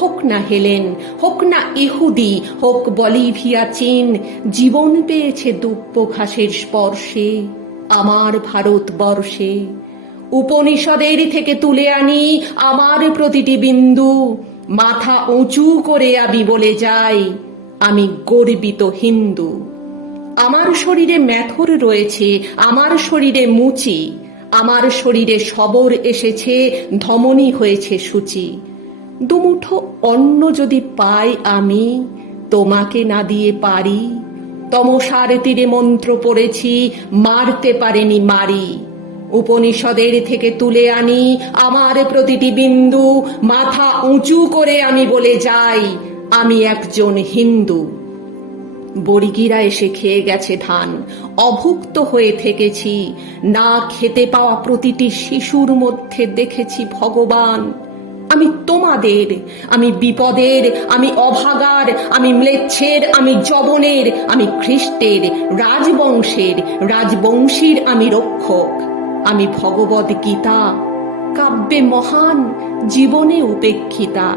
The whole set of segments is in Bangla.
হোক না হেলেন, হোক না ইহুদি, হোক বলিভিয়া, চীন, জীবন পেয়েছে দুপ্প ঘাসের স্পর্শে, আমার ভারতবর্ষে। উপনিষদের থেকে তুলে আনি আমার প্রতিটি বিন্দু, মাথা উঁচু করে আমি বলে যাই, আমি গর্বিত হিন্দু। আমার শরীরে ম্যাথর রয়েছে, আমার শরীরে মুচি, আমার শরীরে সবর এসেছে, ধমনী হয়েছে সূচি। দুমুঠো অন্ন যদি পাই আমি, তোমাকে না দিয়ে পারি। তমসার তীরে মন্ত্র পড়েছি, মারতে পারেনি মারি। উপনিষদের থেকে তুলে আনি আমার প্রতিটি বিন্দু, মাথা উঁচু করে আমি বলে যাই, আমি একজন হিন্দু। বর্গিরা এসে খেয়ে গেছে ধান, অভুক্ত হয়ে থেকেছি। না খেতে পাওয়া প্রতিটি শিশুর মধ্যে দেখেছি ভগবান। আমি তোমাদের, আমি বিপদের, আমি অভাগার, আমি ম্লেচ্ছের, আমি জবনের আমি খ্রিস্টের, রাজবংশের, রাজবংশীর আমি রক্ষক। আমি ভগবদ গীতা, কাব্যে মহান, জীবনে উপেক্ষিতা।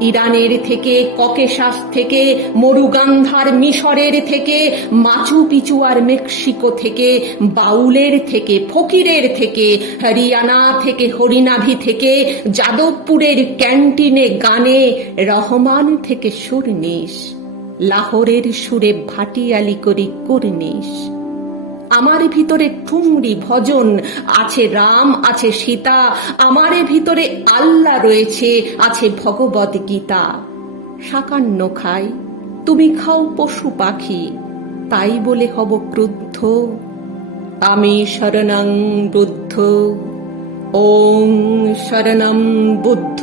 ইরানের থেকে, ককেশাস থেকে, মরুগান্ধার মিশরের থেকে, মাচু পিচু আর মেক্সিকো থেকে, বাউলের থেকে, ফকিরের থেকে, হরিয়ানা থেকে, হরিনাভি থেকে, যাদবপুরের ক্যান্টিনে গানে রহমান থেকে সুরনিস লাহোরের সুরে ভাটিয়ালি করি কুর্নিশ। আমার ভিতরে ঠুমরি ভজন আছে, রাম আছে, সীতা। আমার ভিতরে আল্লাহ রয়েছে, আছে ভগবদ গীতা। সাকান্ন খাই, তুমি খাও পশু পাখি, তাই বলে হব ক্রুদ্ধ। আমি শরণং বুদ্ধ, ওং শরণম বুদ্ধ।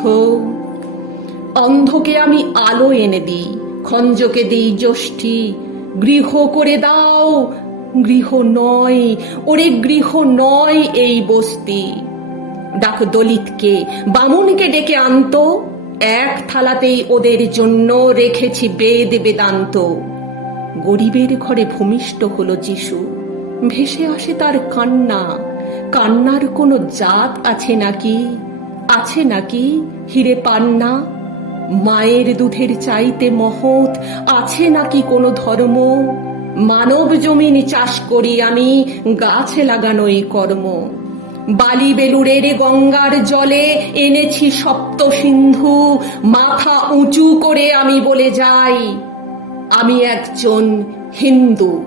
অন্ধকে আমি আলো এনে দিই, খঞ্জকে দিই যষ্টি, গৃহ করে দাও গৃহ নয়, ওরে গৃহ নয় এই বস্তি। ডাক দলিতকে, বামুনকে ডেকে আনতো, এক থালাতেই ওদের জন্য রেখেছি বেদ বেদান্ত। গরিবের ঘরে ভূমিষ্ঠ হলো যিশু, ভেসে আসে তার কান্না। কান্নার কোনো জাত আছে নাকি? আছে নাকি হিরে পান্না? মায়ের দুধের চাইতে মহৎ আছে নাকি কোনো ধর্ম? মানব জমিন চাষ করি আমি, গাছে লাগানোই কর্ম। বালি বেলুড়ের গঙ্গার জলে এনেছি সপ্ত সিন্ধু, মাথা উঁচু করে আমি বলে যাই, আমি একজন হিন্দু।